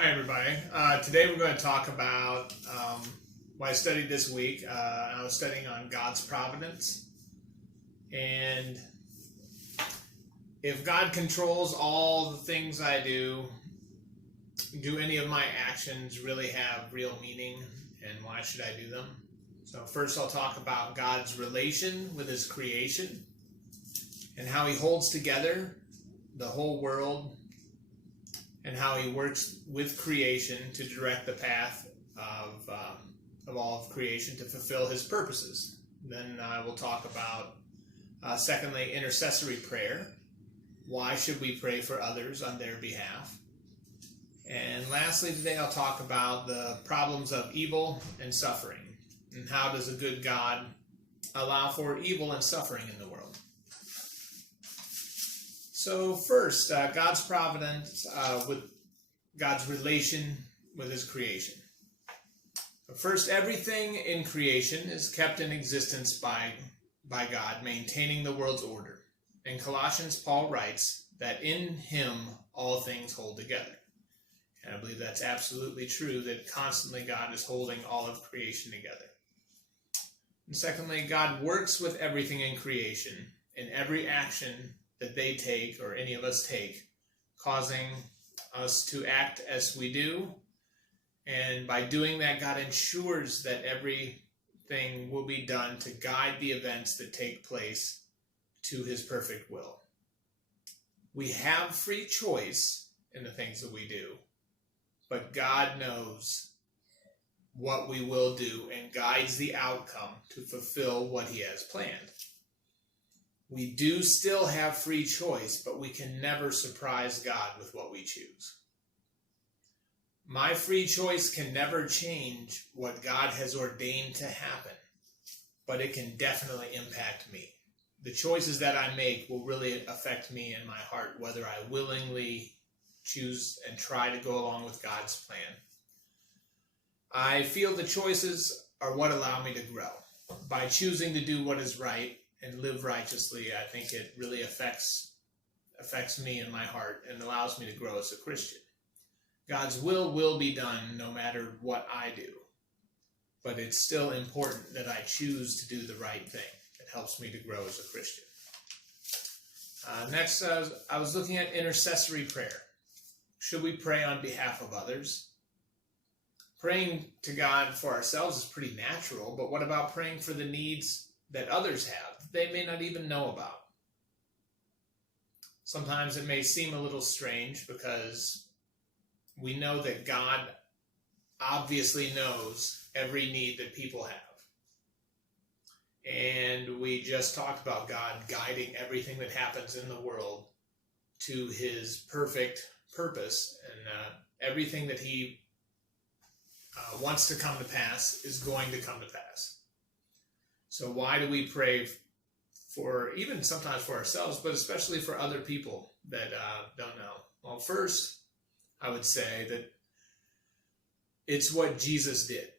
Hi, everybody. Today we're going to talk about what I studied this week. I was studying on God's providence. And if God controls all the things I do any of my actions really have real meaning, and why should I do them? So first I'll talk about God's relation with his creation and how he holds together the whole world, and how he works with creation to direct the path of all of creation to fulfill his purposes. Then I will talk about, secondly, intercessory prayer. Why should we pray for others on their behalf? And lastly, today I'll talk about the problems of evil and suffering, and how does a good God allow for evil and suffering in the world. So first, God's providence with God's relation with his creation. First, everything in creation is kept in existence by God, maintaining the world's order. In Colossians, Paul writes that in him all things hold together. And I believe that's absolutely true, that constantly God is holding all of creation together. And secondly, God works with everything in creation, in every action that they take, or any of us take, causing us to act as we do. And by doing that, God ensures that everything will be done to guide the events that take place to his perfect will. We have free choice in the things that we do, but God knows what we will do and guides the outcome to fulfill what he has planned. We do still have free choice, but we can never surprise God with what we choose. My free choice can never change what God has ordained to happen, but it can definitely impact me. The choices that I make will really affect me and my heart, whether I willingly choose and try to go along with God's plan. I feel the choices are what allow me to grow. By choosing to do what is right and live righteously, I think it really affects me and my heart and allows me to grow as a Christian. God's will be done no matter what I do. But it's still important that I choose to do the right thing. It helps me to grow as a Christian. Next, I was looking at intercessory prayer. Should we pray on behalf of others? Praying to God for ourselves is pretty natural, but what about praying for the needs that others have they may not even know about? Sometimes it may seem a little strange because we know that God obviously knows every need that people have. And we just talked about God guiding everything that happens in the world to his perfect purpose, and everything that he wants to come to pass is going to come to pass. So why do we pray for, even sometimes for ourselves, but especially for other people that don't know? Well, first, I would say that it's what Jesus did.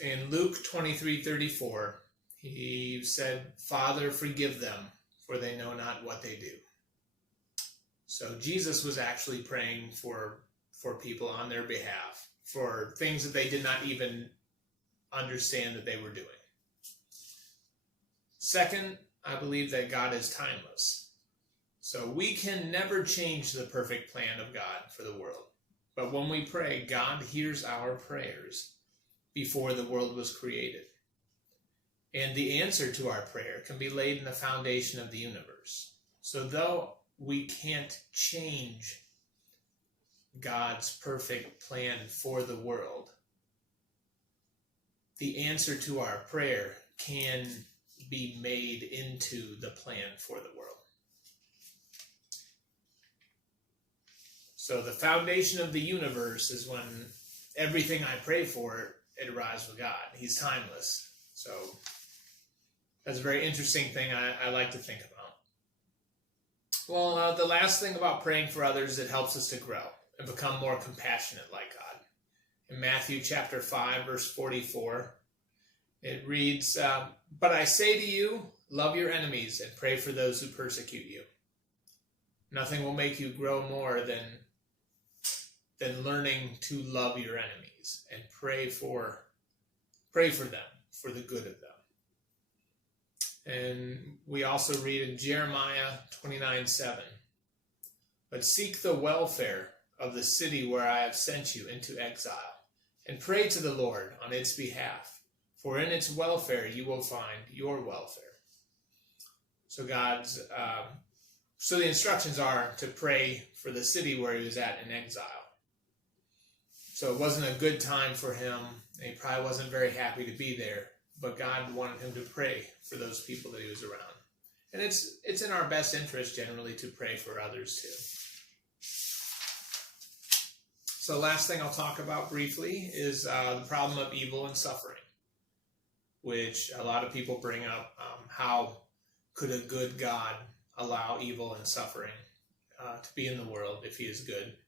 In Luke 23:34, he said, "Father, forgive them, for they know not what they do." So Jesus was actually praying for people on their behalf, for things that they did not even understand that they were doing. Second, I believe that God is timeless. So we can never change the perfect plan of God for the world. But when we pray, God hears our prayers before the world was created. And the answer to our prayer can be laid in the foundation of the universe. So though we can't change God's perfect plan for the world, the answer to our prayer can be made into the plan for the world. So the foundation of the universe is when everything I pray for, it arrives with God. He's timeless. So that's a very interesting thing I like to think about. Well, the last thing about praying for others, it helps us to grow and become more compassionate like God. In Matthew chapter 5, verse 44, it reads, "But I say to you, love your enemies and pray for those who persecute you." Nothing will make you grow more than than learning to love your enemies and pray for them, for the good of them. And we also read in Jeremiah 29:7, but seek the welfare of the city where I have sent you into exile, and pray to the Lord on its behalf, for in its welfare you will find your welfare. So so the instructions are to pray for the city where he was at in exile. So it wasn't a good time for him. He probably wasn't very happy to be there, but God wanted him to pray for those people that he was around. And it's in our best interest generally to pray for others too. So last thing I'll talk about briefly is the problem of evil and suffering, which a lot of people bring up. How could a good God allow evil and suffering to be in the world if he is good?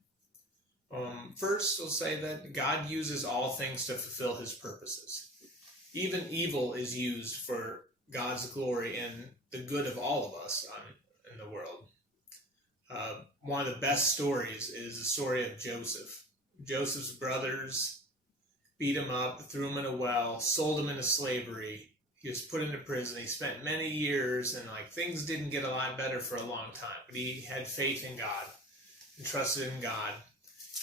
First, we'll say that God uses all things to fulfill his purposes. Even evil is used for God's glory and the good of all of us in the world. One of the best stories is the story of Joseph. Joseph's brothers beat him up, threw him in a well, sold him into slavery. He was put into prison. He spent many years, and things didn't get a lot better for a long time. But he had faith in God and trusted in God.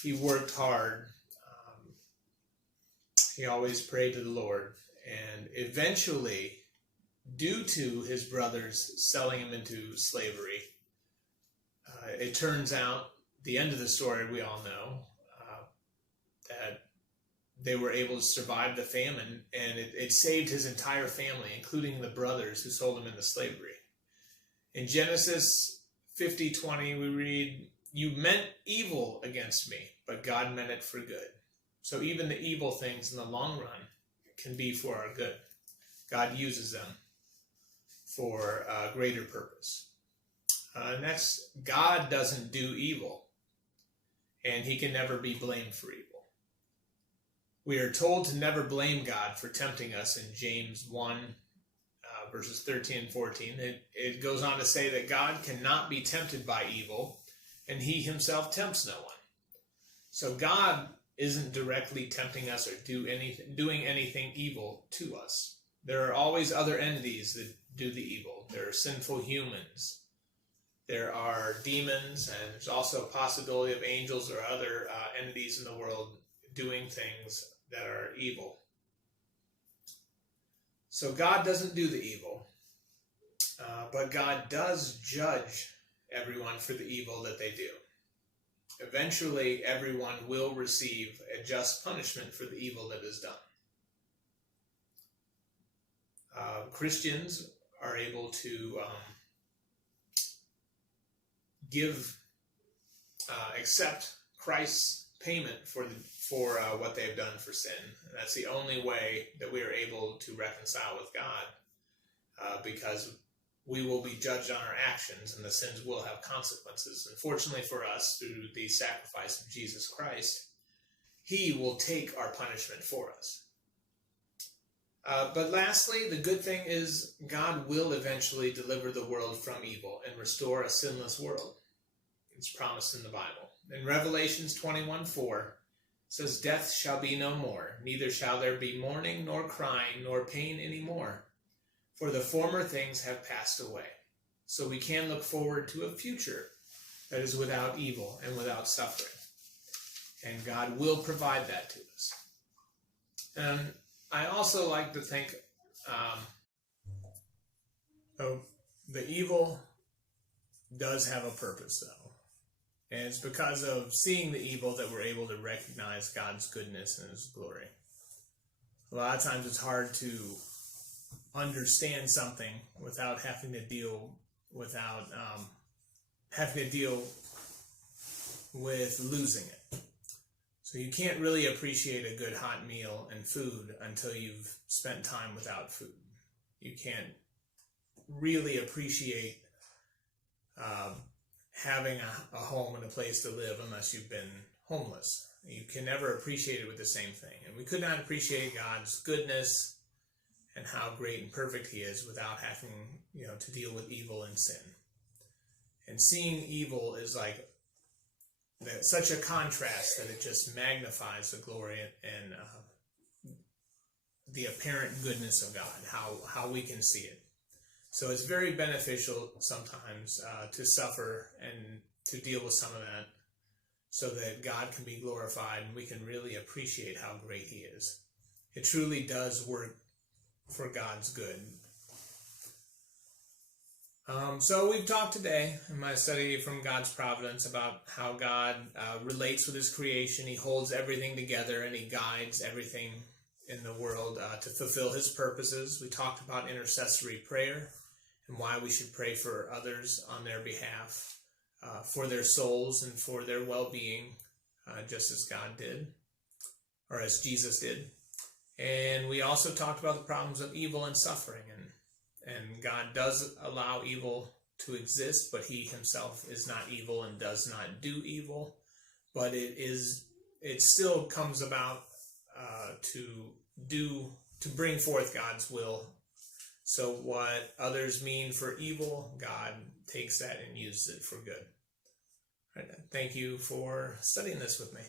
He worked hard. He always prayed to the Lord. And eventually, due to his brothers selling him into slavery, it turns out, the end of the story we all know, that they were able to survive the famine, and it saved his entire family, including the brothers who sold him into slavery. In Genesis 50:20, we read, "You meant evil against me, but God meant it for good." So even the evil things in the long run can be for our good. God uses them for a greater purpose. Next, God doesn't do evil, and he can never be blamed for evil. We are told to never blame God for tempting us in James 1, verses 13 and 14. It goes on to say that God cannot be tempted by evil, and he himself tempts no one. So God isn't directly tempting us or doing anything evil to us. There are always other entities that do the evil. There are sinful humans. There are demons, and there's also a possibility of angels or other entities in the world doing things that are evil. So God doesn't do the evil, but God does judge everyone for the evil that they do. Eventually, everyone will receive a just punishment for the evil that is done. Christians are able to accept Christ's payment for what they have done for sin. And that's the only way that we are able to reconcile with God, because we will be judged on our actions, and the sins will have consequences. Unfortunately for us, through the sacrifice of Jesus Christ, he will take our punishment for us. But lastly, the good thing is God will eventually deliver the world from evil and restore a sinless world. It's promised in the Bible. In Revelations 21:4, it says, "Death shall be no more, neither shall there be mourning, nor crying, nor pain any more, for the former things have passed away." So we can look forward to a future that is without evil and without suffering. And God will provide that to us. And I also like to think the evil does have a purpose, though. And it's because of seeing the evil that we're able to recognize God's goodness and his glory. A lot of times it's hard to understand something without having to deal with losing it. So you can't really appreciate a good hot meal and food until you've spent time without food. You can't really appreciate having a home and a place to live unless you've been homeless. You can never appreciate it with the same thing. And we could not appreciate God's goodness and how great and perfect he is without having, to deal with evil and sin. And seeing evil is like such a contrast that it just magnifies the glory and the apparent goodness of God, how we can see it. So it's very beneficial sometimes to suffer and to deal with some of that, so that God can be glorified and we can really appreciate how great He is. It truly does work for God's good. So we've talked today in my study from God's providence about how God relates with His creation. He holds everything together and He guides everything in the world to fulfill His purposes. We talked about intercessory prayer and why we should pray for others on their behalf, for their souls and for their well-being, just as God did, or as Jesus did. And we also talked about the problems of evil and suffering, and God does allow evil to exist, but He Himself is not evil and does not do evil. But it still comes about to bring forth God's will. So what others mean for evil, God takes that and uses it for good. All right, thank you for studying this with me.